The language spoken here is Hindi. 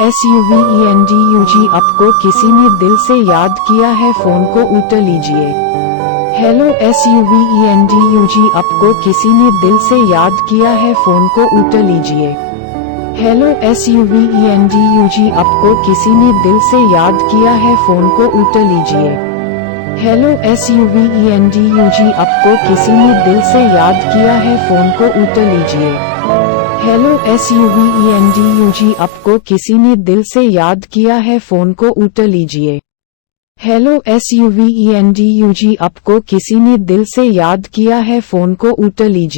SUVENDUG आपको किसी ने दिल से याद किया है, फोन को उठा लीजिए। हेलो SUVENDUG आपको किसी ने दिल से याद किया है, फोन को उठा लीजिए। हेलो SUVENDUG आपको किसी ने दिल से याद किया है, फोन को उठा लीजिए। हेलो SUVENDUG आपको किसी ने दिल से याद किया है, फोन को उठा लीजिए। हेलो SUVENDUG आपको किसी ने दिल से याद किया है, फोन को उठा लीजिए। हेलो SUVENDUG आपको किसी ने दिल से याद किया है, फोन को उठा लीजिए।